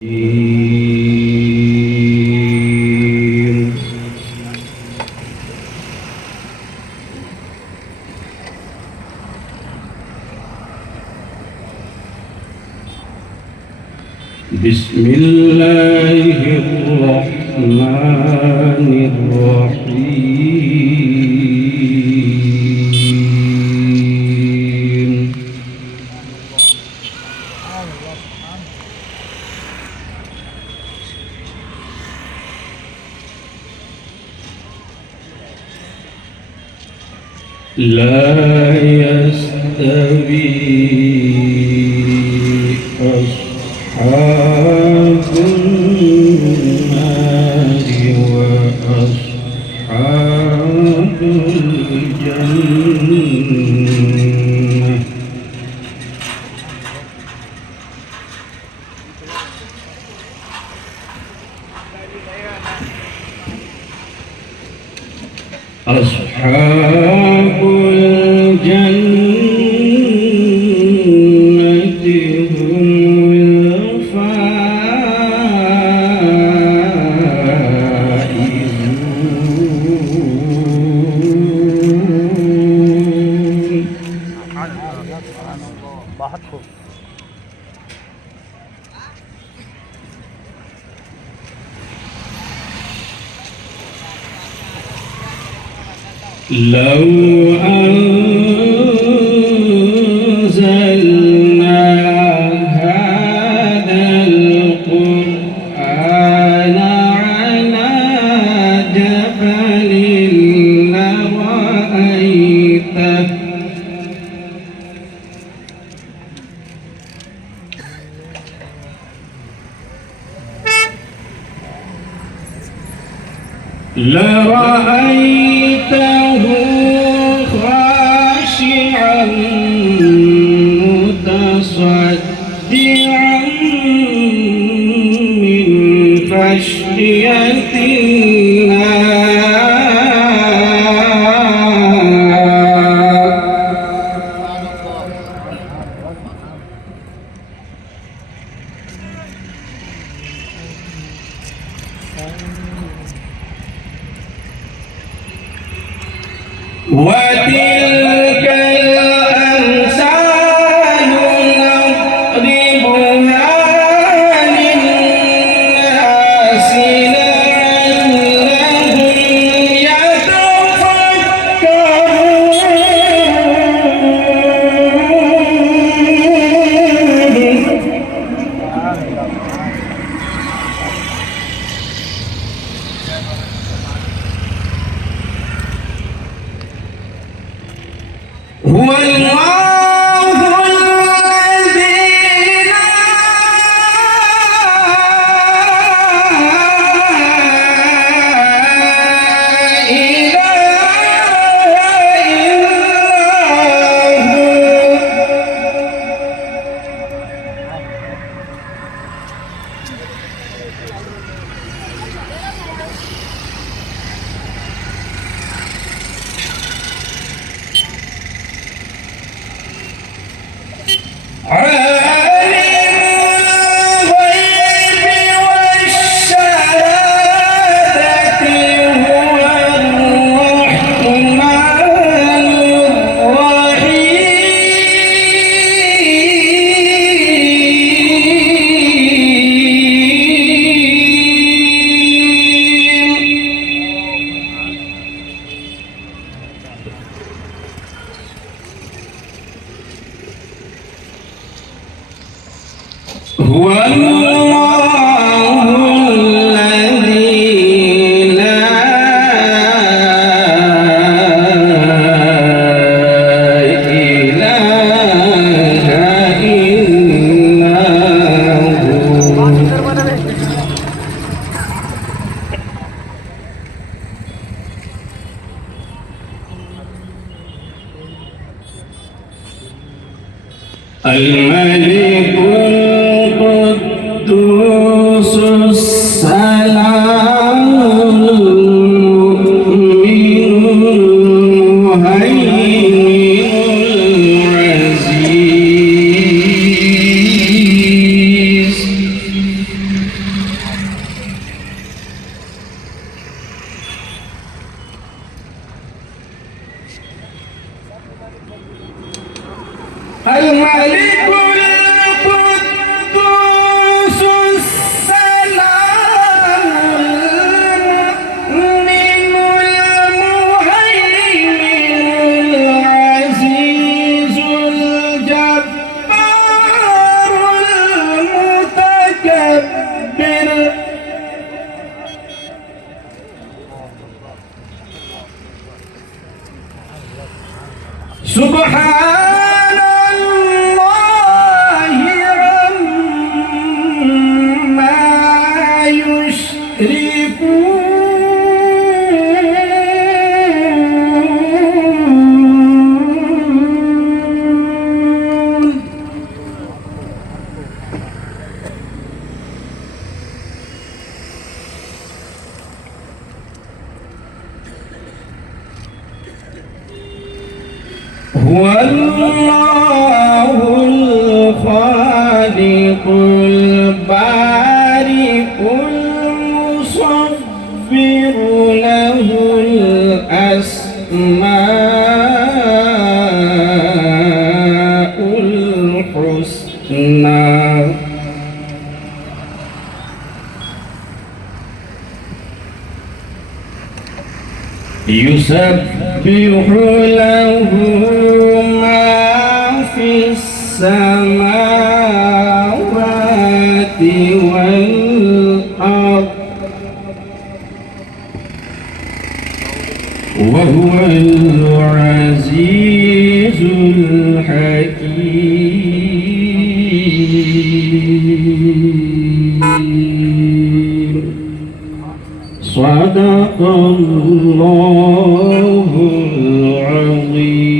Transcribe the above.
بسم الله الرحمن الرحيم. لا يستوي أصحاب النار وأصحاب الجنة. أصحاب الجنة هم الفائزون. لو أنزلنا هذا القرآن على جبل لرأيته خاشعا متصدعا من خشية الله. وتلك الأمثال نضربها للناس لعلهم يتفكرون. هو الله الذي لا إله عالم الغيب والشهادة هو الرحمن الرحيم. هو الله الذي لا إله إلا هو. الملك القدوس السلام المؤمن المهيمن العزيز هو الله الخالق البارئ المصور له الأسماء الحسنى يسبح له ما في السماوات والأرض وهو العزيز الحكيم صدق الله العظيم